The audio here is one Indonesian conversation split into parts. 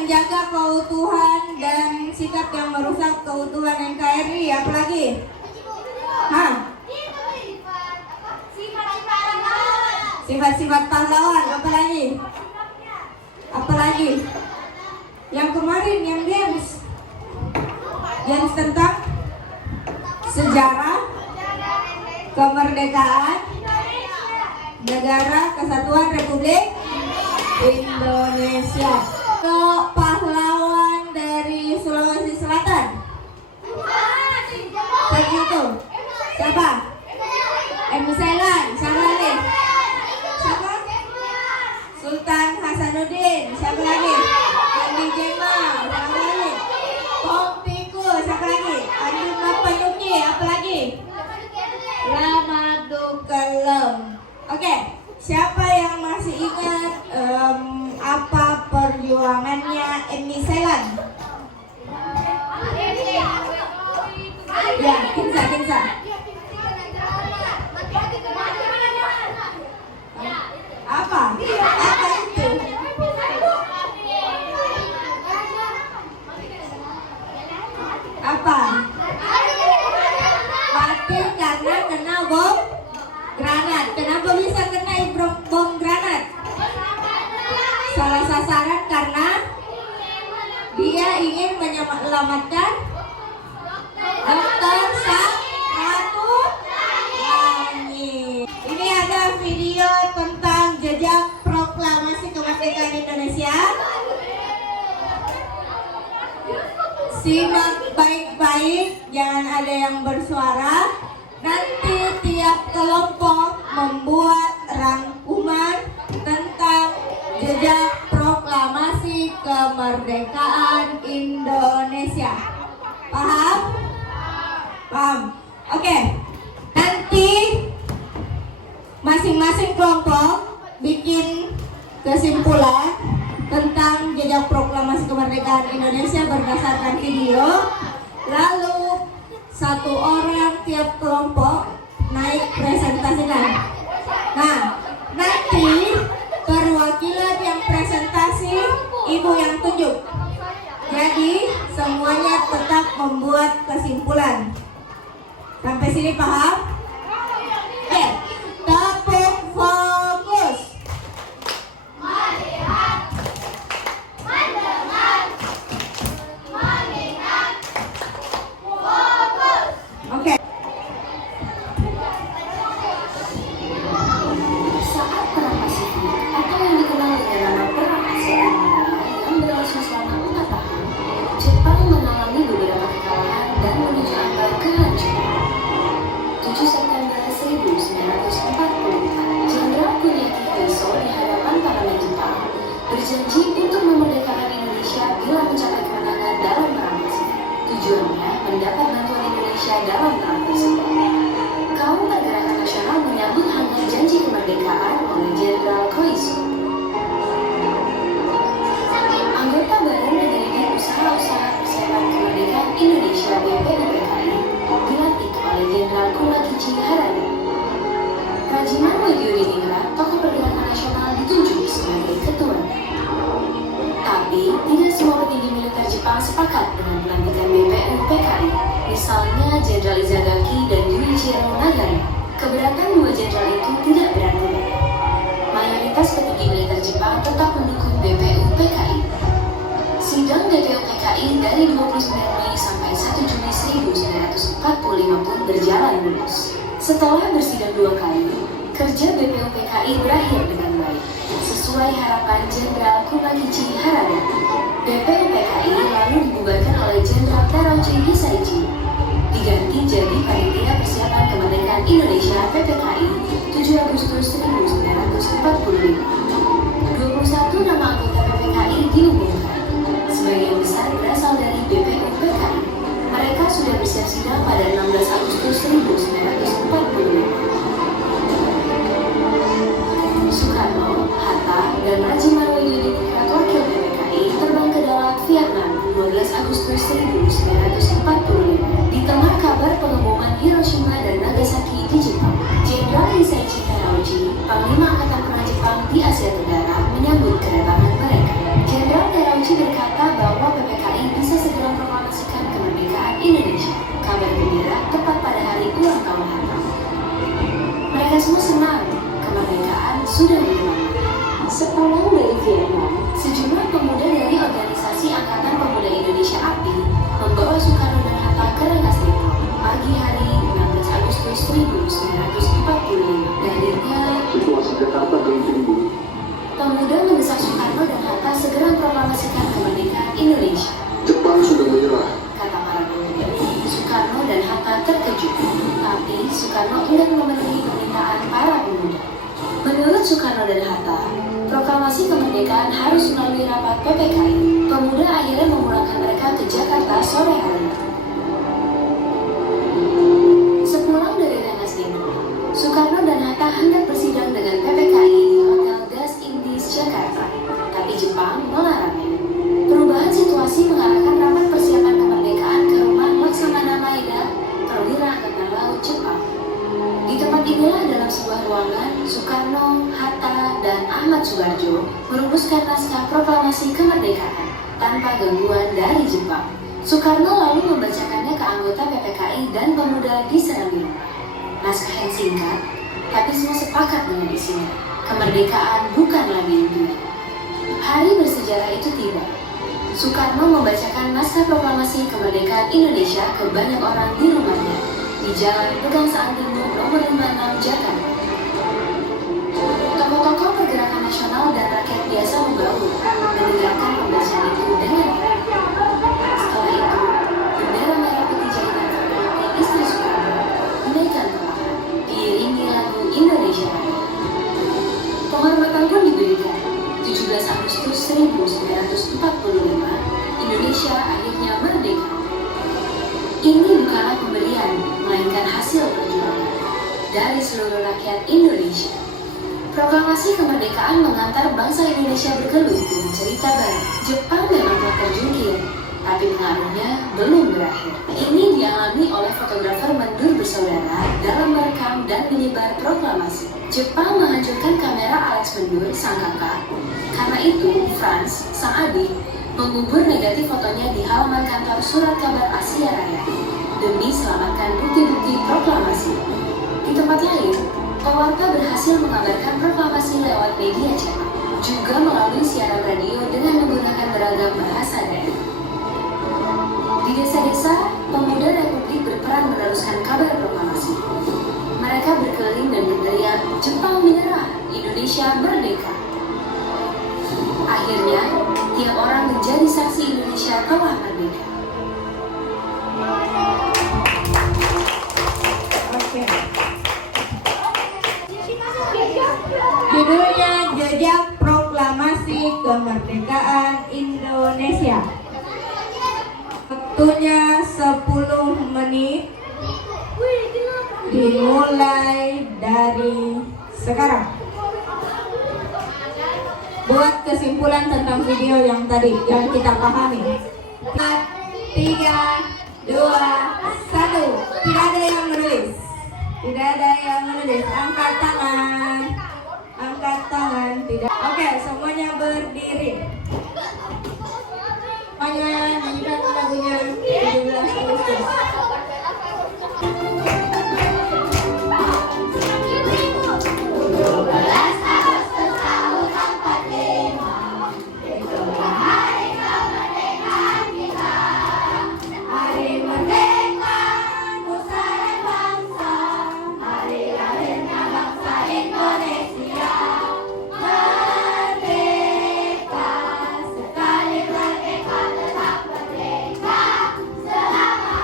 menjaga keutuhan dan sikap yang merusak keutuhan NKRI. Apalagi? Hah? Sifat-sifat pahlawan. Apalagi? Apalagi? Yang kemarin yang games tentang sejarah kemerdekaan Negara Kesatuan Republik Indonesia. Ke pahlawan dari Sulawesi Selatan. Begitu. Siapa? Emi Sailan. Siapa lagi? Siapa? Sultan Hasanuddin. Siapa lagi? Andi Jemal. Siapa lagi? Pompiku. Siapa lagi? Andi Mapanyuki. Apa lagi? Lamadukalem. Oke, siapa yang masih ingat apa perjuangannya Emi Sailan? Ya, Kinsa. Apa? Apa itu? Apa? Mati karena kena bom granat. Kenapa bisa kena bom granat? Salah sasaran karena dia ingin menyelamatkan Dr. Ratu Langit. Ini ada video tentang jejak proklamasi kemerdekaan Indonesia. Simak baik-baik, jangan ada yang bersuara. Nanti tiap kelompok membuat rangkuman tentang jejak proklamasi kemerdekaan Indonesia. Paham? Paham. Oke. Nanti masing-masing kelompok bikin kesimpulan tentang jejak proklamasi kemerdekaan Indonesia berdasarkan video. Lalu satu orang tiap kelompok naik presentasikan. Nah, nanti perwakilan yang presentasi ibu yang tunjuk. Jadi semuanya tetap membuat kesimpulan. Sampai sini paham? Oke, tepuk fokus. Melihat, mendengar, mengingat, fokus. Oke. Saat Perang Pasifik atau yang dikenal dengan nama Perang Asia yang berlangsung selama 4 tahun, Jepang mengalami beberapa kekalahan dan menuju ambang kehancuran. 7 September 1940, Jenderal Kuniaki Koiso di hadapan parlemen Jepang berjanji untuk memerdekakan Indonesia bila mencapai kemenangan dalam Perang Pasifik. Tujuannya mendapat bantuan Indonesia dalam Perang Pasifik. Kaum pergerakan nasional menyambut hangat janji kemerdekaan oleh Jenderal Koiso. Anggota Badan Penyelidik Usaha-Usaha Persiapan Kemerdekaan Indonesia (BPUPKI) dilantik oleh Jenderal Kumakichi Harada. Rajiman Widyudiningrat, tokoh pergerakan nasional, ditunjuk sebagai ketuanya. Tapi tidak semua petinggi militer Jepang sepakat dengan pelantikan BPUPKI. Misalnya Jenderal Izagaki dan Yuichiro Nagara. Keberatan dua jenderal itu tidak berarti. Mayoritas petinggi militer Jepang tetap mendukung BPUPKI. Sidang BPUPKI dari 29 Mei sampai 1 Juni 1945 pun berjalan mulus. Setelah bersidang 2 kali, kerja BPUPKI berakhir dengan baik. Sesuai harapan Jenderal Kumakichi Harada, BPUPKI lalu dibubarkan oleh Jenderal Terauchi Hisaichi. Diganti jadi Panitia Persiapan Kemerdekaan Indonesia (PPKI) 7 Agustus 1945. 21 nama anggota PPKI diumumkan. Sebagian besar berasal dari BPUPKI. Mereka sudah bersiap sidang pada 16 Agustus 1945. Soekarno, Hatta, dan Rajiman Widyudiningrat wakil PPKI terbang ke Dalat, Vietnam 12 Agustus 1945. Di tengah kabar pengeboman Hiroshima dan Nagasaki di Jepang, Jenderal Hisaichi Terauchi, Panglima Angkatan Perang Jepang di Asia Tenggara, menyambut kedatangan mereka. Jenderal Terauchi berkata Indonesia. Jepang sudah menyerah. Kata para pemuda. Soekarno dan Hatta terkejut, tapi Soekarno enggan memenuhi permintaan para pemuda. Menurut Soekarno dan Hatta, proklamasi kemerdekaan harus melalui rapat PPKI. Pemuda akhirnya memulangkan mereka ke Jakarta sore hari. Sepulang dari Rengas Dengklok, Soekarno dan Hatta hendak bersidang dengan PPKI di Hotel Das Indies Jakarta, tapi Jepang melarangnya. Perubahan situasi mengarahkan rapat persiapan kemerdekaan ke rumah Laksamana Maeda, perwira Angkatan Laut Jepang. Di tempat inilah dalam sebuah ruangan, Soekarno, Hatta, dan Ahmad Subarjo merumuskan naskah proklamasi kemerdekaan tanpa gangguan dari Jepang. Soekarno lalu membacakannya ke anggota PPKI dan pemuda di Serambi. Naskah yang singkat, tapi semua sepakat dengan isinya. Kemerdekaan bukanlah mimpi. Hari bersejarah itu tiba. Soekarno membacakan naskah proklamasi kemerdekaan Indonesia ke banyak orang di rumahnya di Jalan Pegangsaan Timur nomor 56 Jakarta. Tokoh-tokoh pergerakan nasional dan rakyat biasa membaur mendengarkan pembacaan itu dengan heran. Setelah itu, bendera merah putih jahitan di Istana Soekarno dinaikkan perlahan, diiringi lagu Indonesia Raya. Penghormatan pun diberikan. 17 Agustus 1945, Indonesia akhirnya merdeka. Ini bukanlah pemberian, melainkan hasil perjuangan dari seluruh rakyat Indonesia. Proklamasi kemerdekaan mengantar bangsa Indonesia bergelut dengan cerita baru. Jepang memang telah terjungkir, tapi pengaruhnya belum berakhir. Ini dialami oleh fotografer Mendur bersaudara dalam merekam dan menyebar proklamasi. Jepang menghancurkan kamera Alex Mendur, sang kakak. Karena itu, Franz, sang adik, mengubur negatif fotonya di halaman kantor Surat Kabar Asia Raya demi selamatkan bukti-bukti proklamasi. Di tempat lain, pewarta berhasil mengabarkan proklamasi lewat media cetak, juga melalui siaran radio dengan menggunakan beragam bahasa daerah. Di desa-desa, pemuda Republik berperan meneruskan kabar proklamasi. Mereka berkeliling dan berteriak, "Jepang menyerah, Indonesia merdeka." Akhirnya, tiap orang menjadi saksi Indonesia telah merdeka. Oke. Judulnya Jejak Proklamasi Kemerdekaan Indonesia. Waktunya 10 menit. Dimulai dari sekarang. Buat kesimpulan tentang video yang tadi yang kita pahami. 4, 3, 2, 1. Tidak ada yang menulis. Tidak ada yang menulis. Angkat tangan. Angkat tangan. Tidak. Oke, semuanya berdiri. Semuanya nyanyikan lagunya 17 Agustus. Selamat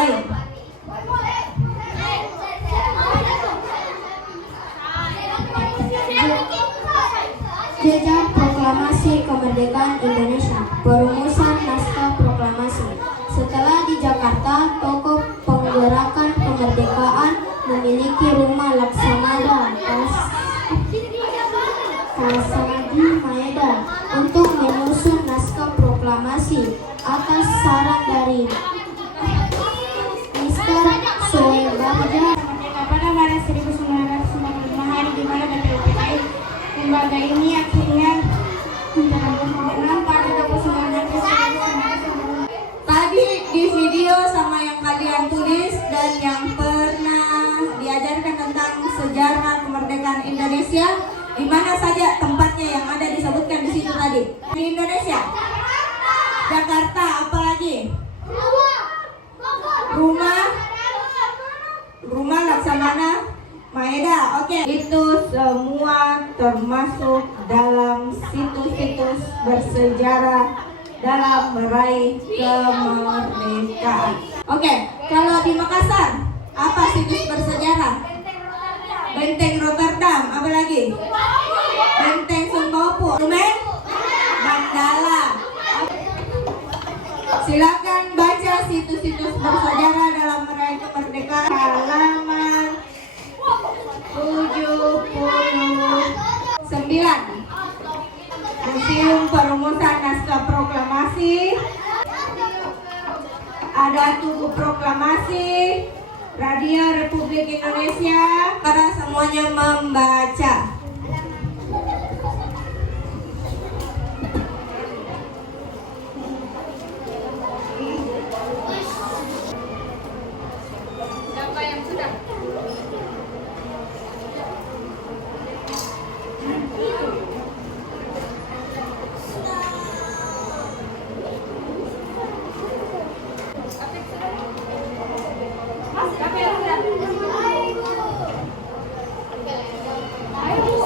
lain. Jejak Proklamasi Kemerdekaan Indonesia. Perumusan naskah proklamasi. Setelah di Jakarta, tokoh penggerakan kemerdekaan memiliki rumah Laksamana Kasadi Maeda untuk menyusun naskah proklamasi atas saran dari Mr. Soebabja. Merdeka pada Maret 1945 hari di mana BPUPKI lembaga ini akhirnya menjalankan pada 29 Agustus 1945. Tadi di video sama yang kalian tulis dan yang pernah diajarkan tentang sejarah kemerdekaan Indonesia, di mana saja tempatnya yang ada disebutkan di situ tadi? Di Indonesia, Jakarta, apalagi? Rumah Laksamana Maeda. Oke, itu semua termasuk dalam situs-situs bersejarah dalam meraih kemerdekaan. Oke, kalau di Makassar, apa situs bersejarah? Benteng Rotterdam, apa lagi? Benteng Sungkopo, Monumen Mandala. Silakan baca situs-situs bersejarah dalam meraih kemerdekaan. Halaman 79. Museum Perumusan Naskah Proklamasi. Ada Tugu Proklamasi, Radio Republik Indonesia. Para semuanya membaca. Siapa yang sudah? Mas, siapa yang sudah? Ayo.